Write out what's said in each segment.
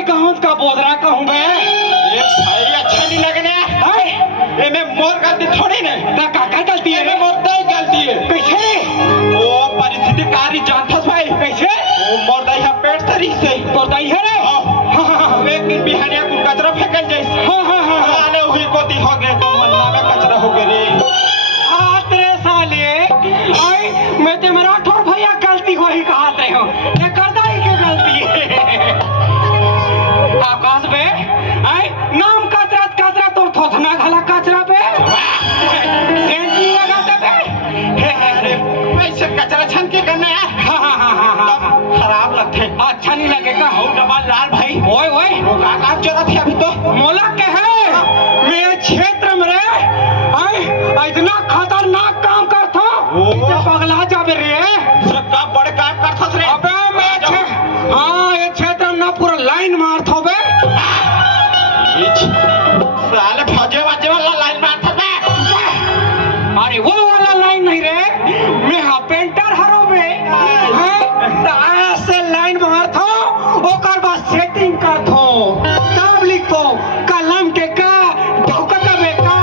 नहीं कहूँ का बोधरा कहूँ बे। ये भाई अच्छा नहीं लगने ये में मोर गलती थोड़ी नहीं ना काका गलती है, मोर दई गलती है। कैसे वो परिस्थिति कारी जानथस भाई कैसे वो मोर दई है पेट सरी से तो दई है रे। एक दिन बिहानिया कुल कचरा फेंकल जैसे आने हुई कोती हो गए तो मन्ना में कचरा हो गए रे। तेरे साले आई मैं ते मेरा ठोर भैया गलती हो ही कहा रहे हो ये करदा ही के गलती है। आकाश बे आई नाम कचरा तो थोथना घला कचरा पे सेंट नहीं लगाते बे। अरे पैसे कचरा छन के करना यार खराब लगते अच्छा नहीं लगेगा। हो डबल लाल भाई ओए ओए वो काका चोरा थे अभी तो मोला के है मेरे क्षेत्र में रे आई इतना खतरनाक काम करता पगला जाबे रे सबका बड़े काम करथस रे। अबे मैं हाँ ये क्षेत्र में ना पूरा लाइन मारत हो बे। साले भजे वाजे वाला लाइन मारथस बे। अरे वो वाला लाइन नहीं रे मैं हाँ पेंटर हरो बे ऐसे लाइन मारत हो ओकर बाद सेटिंग करत हो तब लिखो कलम के का ढोकत बे का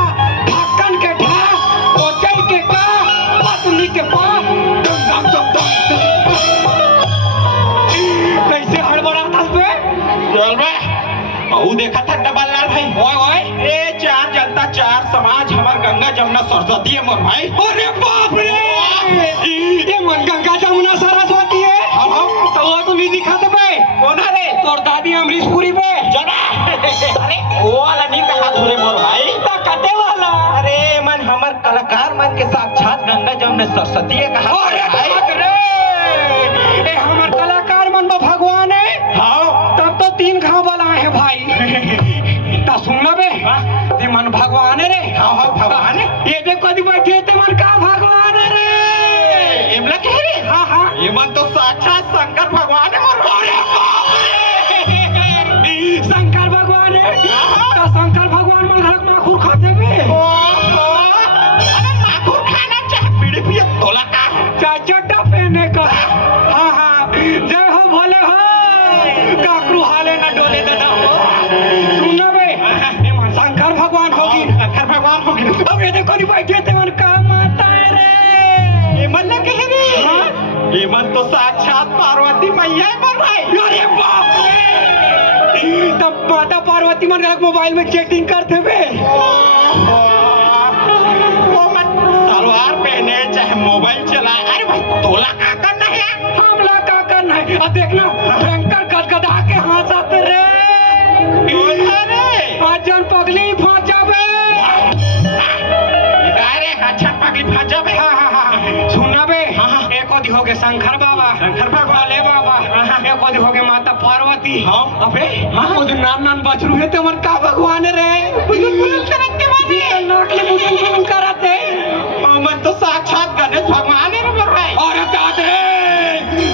ढक्कन के ढा ओचई के का पतली के पा दम दम दम कैसे हड़बड़ाता बे। चल बे औ देखा था डबल लाल भाई ओए ओए ए चार जनता चार समाज हमार गंगा जमुना सरस्वती है मोर भाई। अरे बाप रे ये मन गंगा जमुना सरस्वती है तो वो तो नहीं दिखाते बे। कौन है रे तोर दादी अमरीशपुरी बे जना अरे वो वाला नहीं कहा थोड़े मोर भाई कटे वाला। अरे मन हमार कलाकार मन के साक्षात गंगा जमुना सरस्वती है कहा। अरे बाप रे ए हमार कलाकार मन में भगवान है हाँ तब तो तीन घाव वाला है भाई ता सुनना बे ते मन भगवान है रे। हाँ हाँ भगवान ये देखो दी बैठे ते मन का भगवान है रे। इमला कह रे हाँ हाँ ये मन तो साक्षात शंकर भगवान है मोर भाई। अरे बाप रे शंकर भगवान है तो शंकर भगवान मन घर माखूर खाते बे। अरे माखूर खाना चाहे पीड़ी पिए तोला का चाचटा पहने का हाँ हाँ जय हो भोले हो काकरू हाले ना डोले दादा हो सुनना बे शंकर भगवान होगी शंकर भगवान होगी। अब ये देखो नहीं बैठे थे मन काम आता है रे। ये मन कह रे ये मन तो साक्षात पार्वती मैया है मोर भाई। अरे बाप रे तब माता पार्वती मन मोबाइल में चैटिंग करते बे। वो मन सलवार पहने चाहे मोबाइल चलाए अरे भाई तोला का करना है हमला का करना है अब देखना भयंकर गदगदा के हंसत रे आज जन पगली फंस जाबे। अरे अच्छा पगली फंस जाबे। हाँ हाँ हाँ सुनना बे एक ओदी हो गए शंकर बाबा शंकर भगवान ले बाबा एक ओदी हो गए माता पार्वती। हाँ अबे वो जो नान बचरू है तो मन का भगवान रे बुलबुल करत के बाजी नाकले बुलबुल करत है मन तो साक्षात गणेश भगवान है मोर भाई। और दाद रे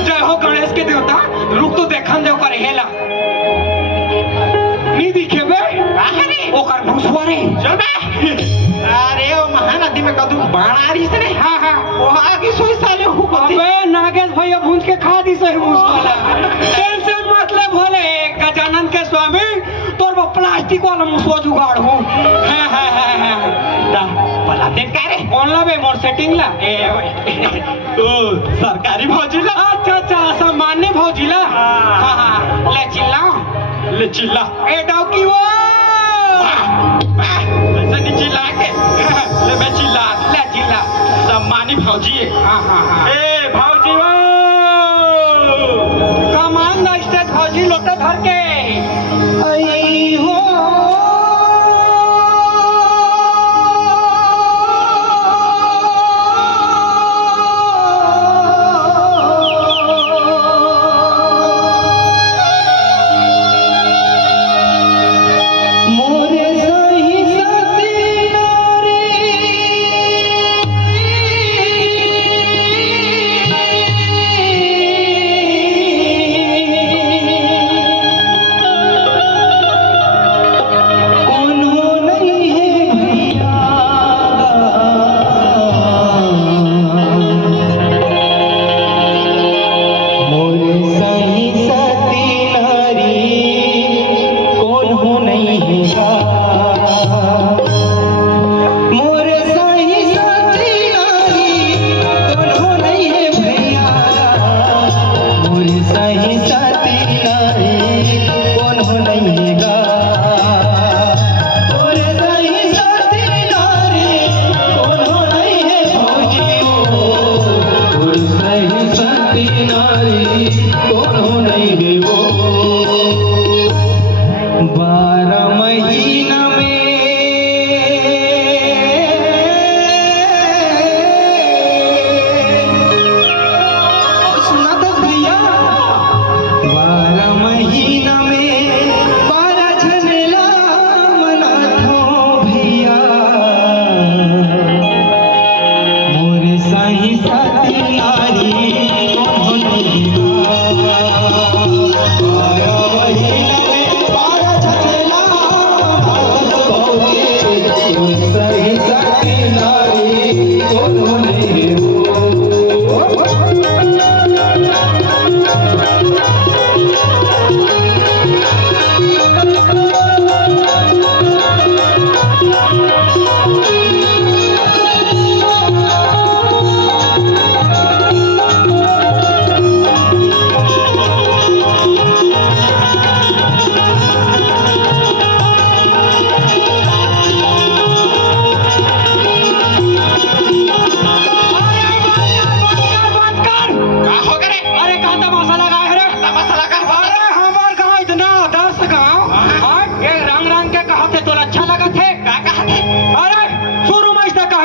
जय हो गणेश के देवता रुक तो देखन देव करे हेला नहीं दिखे बे अरे ओकर भूसवा रे चल बे। अरे वो महानदी में कदू बाणारी से नहीं हाँ हाँ वो आगे सोई साले हो अबे नागेश भैया भूंज के खा दी सही मुसवाला टेंशन मतलब भोले गजानन के स्वामी तोर वो प्लास्टिक वाला मुसवा जुगाड़ हूँ। हाँ हाँ हाँ हाँ भला दिन कह रे कौन ला बे मोर सेटिंग ला तो सरकारी भौजी ला अच्छा अच्छा सामान्य भौजीला हाँ हाँ ले चिल्लाओ ले चिल्ला ए डॉकी वो ऐसे नहीं चिल्ला के ले मैं चिल्ला ले चिल्ला सम्मानी भौजी है। हाँ हाँ हाँ ए भौजी वो कमान ना स्टेट भौजी लोटा धर के आई हो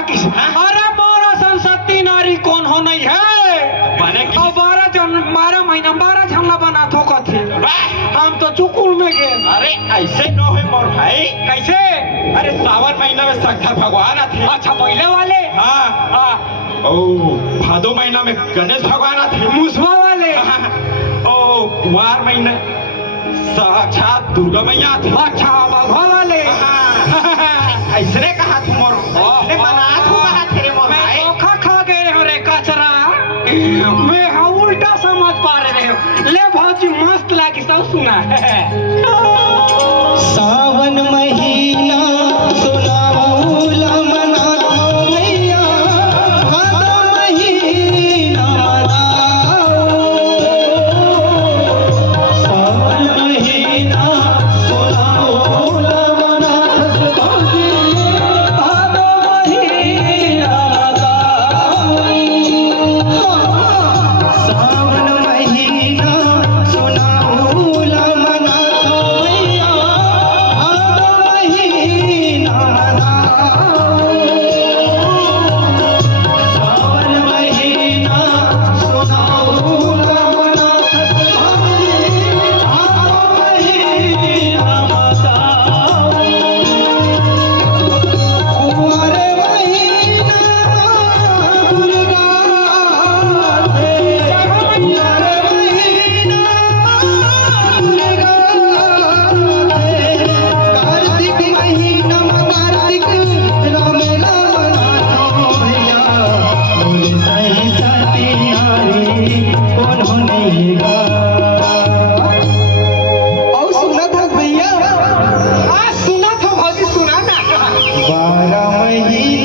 किस अरे मोरा संसत्ती नारी कौन हो नहीं है बने की और 12 महीना 12 झंडा बना थो कथे हम तो चुकुल में गए अरे ऐसे न हो मोर भाई कैसे अरे सावन महीना में शंकर भगवान आते अच्छा पहले वाले हाँ ओ भादो महीना में गणेश भगवान आते मुसवा वाले ओ कुमार महीना साक्षात दुर्गा मैया आते अच्छा बघवा वाले ऐसने कहा तुम और बना तू कहा तेरे मोर मैं भाई धोखा खा गए हो रे कचरा मैं हाँ उल्टा समझ पा रहे हो ले बहुत ही मस्त लगी सब सुना सावन महीना सुनाऊला मनाओ मैया भादो महीना मनाओ सावन महीना सुनाऊला मनास भौजी भादो महीना मनाओ सावन महीना सुनाऊला मनाओ मैया भादो महीना मनाओ सावन महीना सुनाऊला मनास भौजी भादो महीना मनाओ कुंवर महीना दुर्गा थे कुंवर महीना दुर्गा थे कार्तिक महीना कार्तिक रामेला नाथो भैया बोले सही सती नारी कौन होनेगा और सुना था भैया सुना था भौजी सुना ना 12 महीना